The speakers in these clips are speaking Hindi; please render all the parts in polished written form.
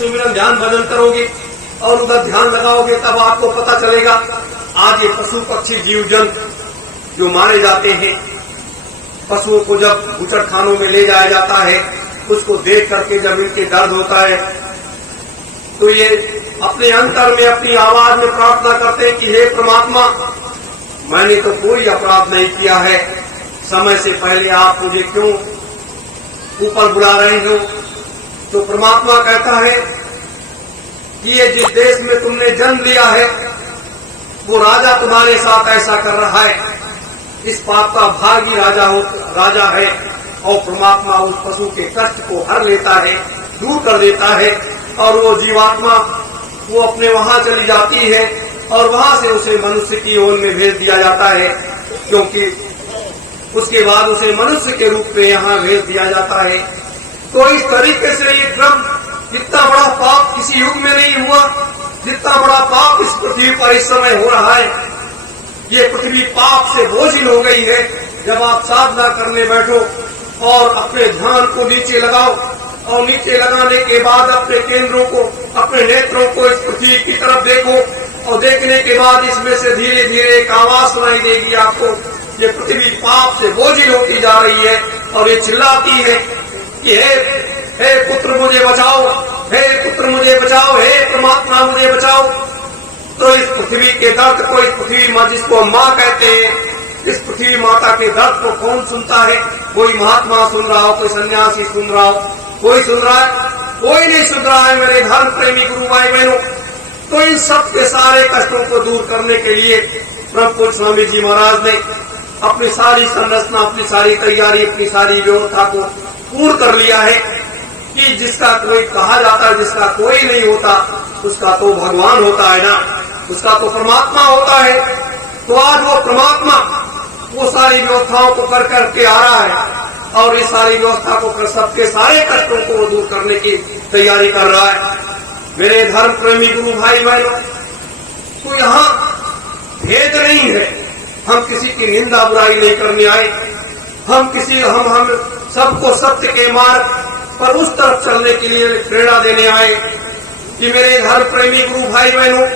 सुमिरन ध्यान भजन करोगे और उधर ध्यान लगाओगे तब आपको पता चलेगा। आज ये पशु पक्षी जीव जंतु जो मारे जाते हैं, पशुओं को जब बूचड़ खानों में ले जाया जाता है, उसको देख करके जब इनके दर्द होता है तो ये अपने अंतर में अपनी आवाज में प्रार्थना करते हैं कि हे परमात्मा, मैंने तो कोई अपराध नहीं किया है, समय से पहले आप मुझे क्यों ऊपर बुला रहे हो। तो परमात्मा कहता है कि ये जिस देश में तुमने जन्म लिया है वो राजा तुम्हारे साथ ऐसा कर रहा है, इस पाप का भागी राजा है। और परमात्मा उस पशु के कष्ट को हर लेता है, दूर कर देता है और वो जीवात्मा वो अपने वहां चली जाती है और वहां से उसे मनुष्य की ओर में भेज दिया जाता है, क्योंकि उसके बाद उसे मनुष्य के रूप में यहाँ भेज दिया जाता है। तो इस तरीके से ये क्रम, इतना बड़ा पाप किसी युग में नहीं हुआ जितना बड़ा पाप इस पृथ्वी पर इस समय हो रहा है। ये पृथ्वी पाप से बोझिल हो गई है। जब आप साधना करने बैठो और अपने ध्यान को नीचे लगाओ और नीचे लगाने के बाद अपने केंद्रों को, अपने नेत्रों को इस पृथ्वी की तरफ देखो और देखने के बाद इसमें से धीरे धीरे एक आवाज सुनाई देगी आपको। ये पृथ्वी पाप से बोझिल होती जा रही है और ये चिल्लाती है कि हे पुत्र मुझे बचाओ, हे पुत्र मुझे बचाओ, हे परमात्मा मुझे बचाओ। तो इस पृथ्वी के दर्द को, इस पृथ्वी माँ जिसको माँ कहते हैं, इस पृथ्वी माता के दर्द को कौन सुनता है? कोई महात्मा सुन रहा हो, कोई सन्यासी सुन रहा हो, कोई सुन रहा है? कोई नहीं सुन रहा है मेरे धर्म प्रेमी गुरु भाई बहनों। तो इन सब के सारे कष्टों को दूर करने के लिए परम पूज्य स्वामी जी महाराज ने अपनी सारी संरचना, अपनी सारी तैयारी, अपनी सारी व्यवस्था को पूर्ण कर लिया है कि जिसका कोई कहा जाता है, जिसका कोई नहीं होता उसका तो भगवान होता है ना, उसका तो परमात्मा होता है। तो आज वो परमात्मा वो सारी व्यवस्थाओं को कर करके आ रहा है और इस सारी व्यवस्था को कर, सबके सारे कष्टों को दूर करने की तैयारी कर रहा है। मेरे धर्म प्रेमी गुरु भाई बहनों, तो यहाँ भेद नहीं है। हम किसी की निंदा बुराई नहीं करने आए, हम सबको सत्य के मार्ग पर उस तरफ चलने के लिए प्रेरणा देने आए कि मेरे धर्म प्रेमी गुरु भाई बहनों,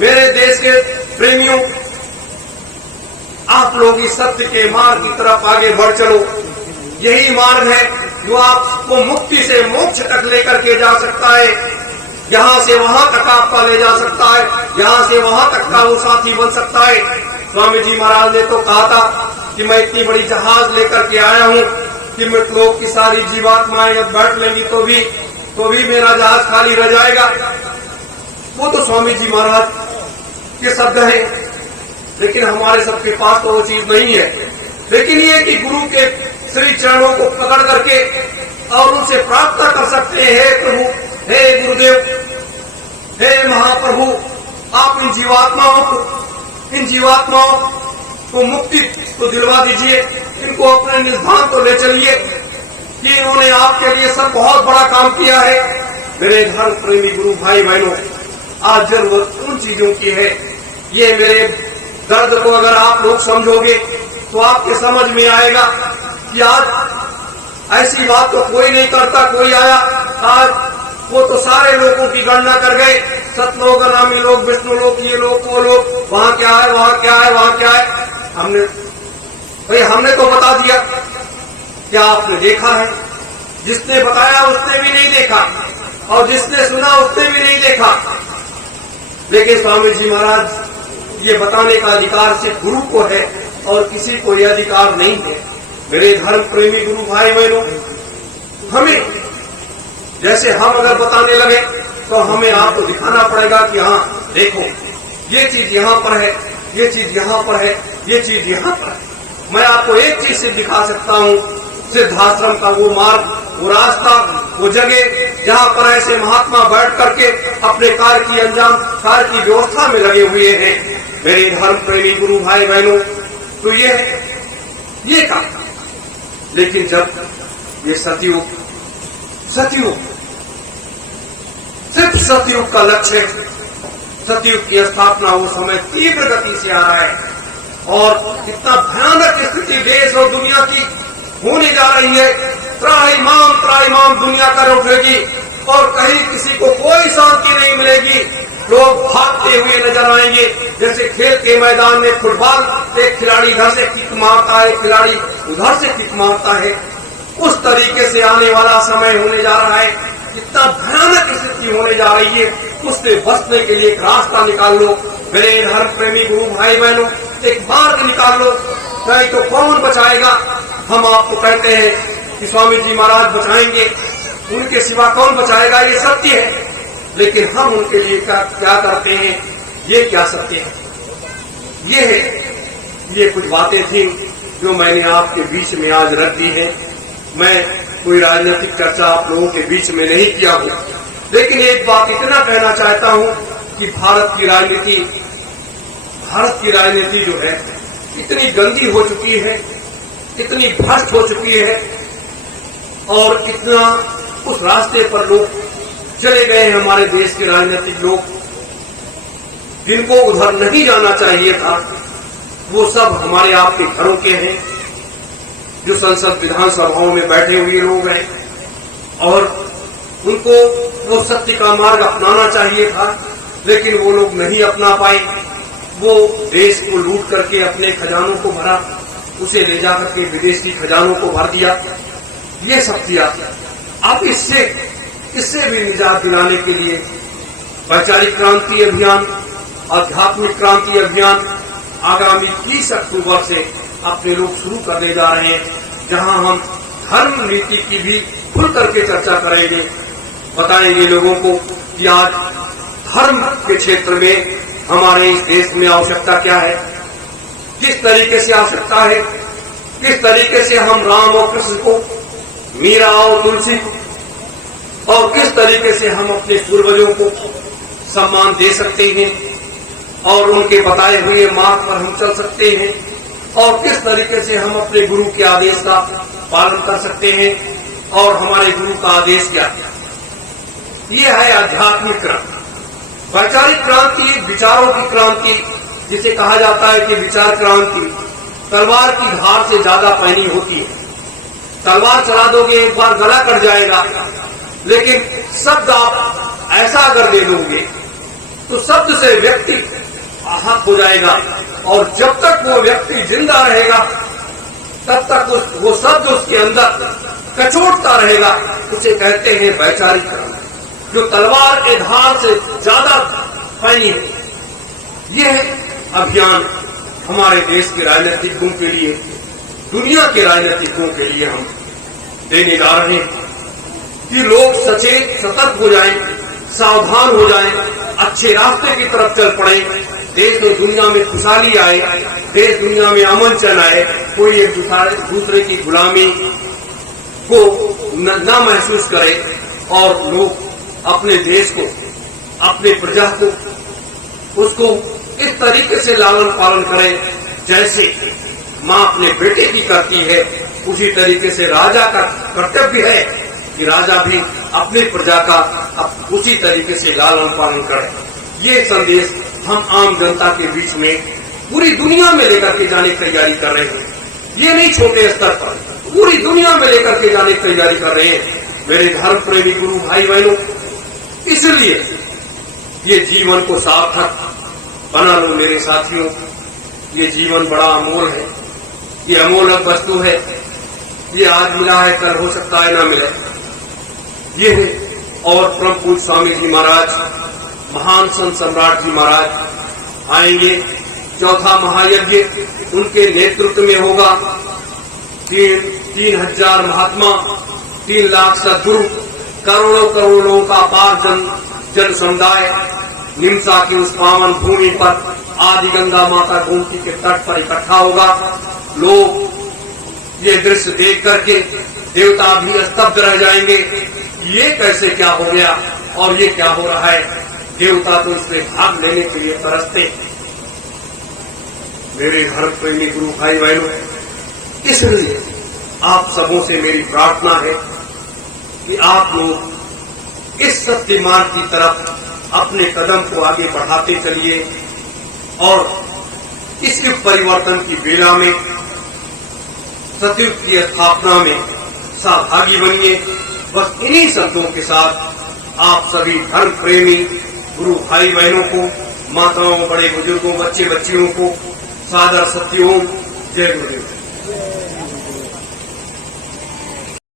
मेरे देश के प्रेमियों, आप लोग इस सत्य के मार्ग की तरफ आगे बढ़ चलो। यही मार्ग है जो आपको मुक्ति से मोक्ष तक लेकर के जा सकता है, यहाँ से वहां तक आपका ले जा सकता है, यहाँ से वहां तक का वो साथी बन सकता है। स्वामी जी महाराज ने तो कहा था कि मैं इतनी बड़ी जहाज लेकर के आया हूँ कि लोग की सारी जीवात्माएं जब बैठ लेंगी तो भी मेरा जहाज खाली रह जाएगा। वो तो स्वामी जी महाराज के शब्द हैं, लेकिन हमारे सबके पास तो वो चीज नहीं है। लेकिन ये कि गुरु के श्री चरणों को पकड़ करके और उनसे प्रार्थना कर सकते हैं, हे प्रभु, हे गुरुदेव, हे महाप्रभु, आप इन जीवात्माओं को मुक्ति को दिलवा दीजिए, इनको अपने निधान को ले चलिए कि इन्होंने आपके लिए सब बहुत बड़ा काम किया है। मेरे धर्म प्रेमी गुरु भाई बहनों, आज जरूरत उन चीजों की है। ये मेरे दर्द को अगर आप लोग समझोगे तो आपके समझ में आएगा कि आज ऐसी बात तो कोई नहीं करता। कोई आया आज वो तो सारे लोगों की गणना कर गए, सतलोक, अनामी लोग, विष्णु लोग, ये लोग, वो लोग, वहां क्या है, वहां क्या है, वहां क्या है। हमने तो बता दिया। क्या आपने देखा है? जिसने बताया उसने भी नहीं देखा और जिसने सुना उसने भी नहीं देखा। लेकिन स्वामी जी महाराज ये बताने का अधिकार सिर्फ गुरु को है और किसी को यह अधिकार नहीं है। मेरे धर्म प्रेमी गुरु भाई बहनों, हमें जैसे हम अगर बताने लगे तो हमें आपको दिखाना पड़ेगा कि हाँ देखो ये चीज यहाँ पर है, ये चीज यहाँ पर है, ये चीज यहाँ पर है। मैं आपको एक चीज से दिखा सकता हूँ, सिद्धाश्रम का वो मार्ग, वो रास्ता, वो जगह जहाँ पर ऐसे महात्मा बैठ करके अपने कार्य की व्यवस्था में लगे हुए हैं। मेरे धर्म प्रेमी गुरु भाई बहनों, तो ये काम। लेकिन जब ये सतयुग सिर्फ सतयुग का लक्ष्य है, सतयुग की स्थापना वो समय तीव्र गति से आ रहा है और इतना भयानक स्थिति देश और दुनिया की होने जा रही है। त्राहिमाम दुनिया कर उठेगी और कहीं किसी को मिलेगी, लोग भागते हुए नजर आएंगे। जैसे खेल के मैदान में फुटबॉल एक खिलाड़ी इधर से किक मारता है, एक खिलाड़ी उधर से किक मारता है, उस तरीके से आने वाला समय होने जा रहा है। इतना भयानक स्थिति होने जा रही है, उससे बचने के लिए एक रास्ता निकाल लो मेरे धर्म प्रेमी गुरु भाई बहनों, एक मार्ग निकाल लो। नहीं तो कौन बचाएगा? हम आपको कहते हैं कि स्वामी जी महाराज बचाएंगे, उनके सिवा कौन बचाएगा, ये सत्य है। लेकिन हम उनके लिए क्या करते हैं, ये क्या सत्य है? ये कुछ बातें थी जो मैंने आपके बीच में आज रख दी है। मैं कोई राजनीतिक चर्चा आप लोगों के बीच में नहीं किया हूं, लेकिन एक बात इतना कहना चाहता हूं कि भारत की राजनीति जो है इतनी गंदी हो चुकी है, इतनी भ्रष्ट हो चुकी है, और इतना उस रास्ते पर लोग चले गए हैं, हमारे देश के राजनीतिक लोग, जिनको उधर नहीं जाना चाहिए था। वो सब हमारे आपके घरों के हैं, जो संसद विधानसभाओं में बैठे हुए लोग हैं, और उनको वो सत्य का मार्ग अपनाना चाहिए था, लेकिन वो लोग नहीं अपना पाए। वो देश को लूट करके अपने खजानों को भरा, उसे ले जाकर के विदेशी खजानों को भर दिया। ये सब किया। अब इससे भी निजात दिलाने के लिए वैचारिक क्रांति अभियान, आध्यात्मिक क्रांति अभियान आगामी 30 अक्टूबर से अपने लोग शुरू करने जा रहे हैं, जहां हम धर्म नीति की भी खुल करके चर्चा करेंगे, बताएंगे लोगों को कि आज धर्म के क्षेत्र में हमारे इस देश में आवश्यकता क्या है, किस तरीके से आवश्यकता है, किस तरीके से हम राम और कृष्ण को, मीरा और तुलसी को, और किस तरीके से हम अपने पूर्वजों को सम्मान दे सकते हैं और उनके बताए हुए मार्ग पर हम चल सकते हैं, और किस तरीके से हम अपने गुरु के आदेश का पालन कर सकते हैं, और हमारे गुरु का आदेश क्या है। ये है आध्यात्मिक क्रांति। वैचारिक क्रांति, विचारों की क्रांति, जिसे कहा जाता है कि विचार क्रांति तलवार की धार से ज्यादा पैनी होती है। तलवार चला दोगे एक बार गला कट जाएगा, लेकिन शब्द आप ऐसा अगर दे दोगे तो शब्द से व्यक्ति आहत हो जाएगा, और जब तक वो व्यक्ति जिंदा रहेगा तब तक वो शब्द उसके अंदर कचोटता रहेगा। उसे कहते हैं वैचारिक क्रांति, जो तलवार के धार से ज्यादा पैनी है। यह अभियान हमारे देश के राजनीतिकों के लिए, दुनिया के राजनीतिकों के लिए हम देने जा रहे हैं कि लोग सचेत, सतर्क हो जाएं, सावधान हो जाएं, अच्छे रास्ते की तरफ चल पड़े, देश और दुनिया में खुशहाली आए, देश दुनिया में अमन चल आए, कोई एक दूसरे की गुलामी को न महसूस करे, और लोग अपने देश को, अपने प्रजा को, उसको इस तरीके से लालन पालन करें जैसे माँ अपने बेटे की करती है। उसी तरीके से राजा का कर्तव्य है कि राजा भी अपनी प्रजा का उसी तरीके से लालन पालन करे। ये संदेश हम आम जनता के बीच में पूरी दुनिया में लेकर के जाने की तैयारी कर रहे हैं। ये नहीं छोटे स्तर पर, पूरी दुनिया में लेकर के जाने की तैयारी कर रहे हैं मेरे धर्म प्रेमी गुरु भाई बहनों। इसलिए ये जीवन को सार्थक बना लो मेरे साथियों। ये जीवन बड़ा अमोल है, ये अमोलक वस्तु है। ये आज मिला है, कल हो सकता है ना मिले। ये है। और परम पूज्य स्वामी जी महाराज, महान संत सम्राट जी महाराज आएंगे। चौथा महायज्ञ उनके नेतृत्व में होगा। 3,000 महात्मा, 3 लाख सद्गुरु, करोड़ों करोड़ों का अपार जन समुदाय निमसा की उस पावन भूमि पर आदि गंगा माता गोमती के तट पर इकट्ठा होगा। लोग ये दृश्य देख करके देवता भी स्तब्ध रह जाएंगे। ये कैसे क्या हो गया और ये क्या हो रहा है। देवता तो इसमें भाग लेने के लिए तरसते। मेरे धर्म प्रेमी गुरु भाई बहनों, इसलिए आप सबों से मेरी प्रार्थना है कि आप लोग इस सत्य मार्ग की तरफ अपने कदम को आगे बढ़ाते चलिए और इस युग परिवर्तन की बेला में, सतयुग की स्थापना में सहभागी बनिए। बस इन्हीं शब्दों के साथ आप सभी धर्म प्रेमी गुरु भाई बहनों को, माताओं, बड़े बुजुर्गों, बच्चे बच्चियों को सादर सत्योम। जय गुरुदेव।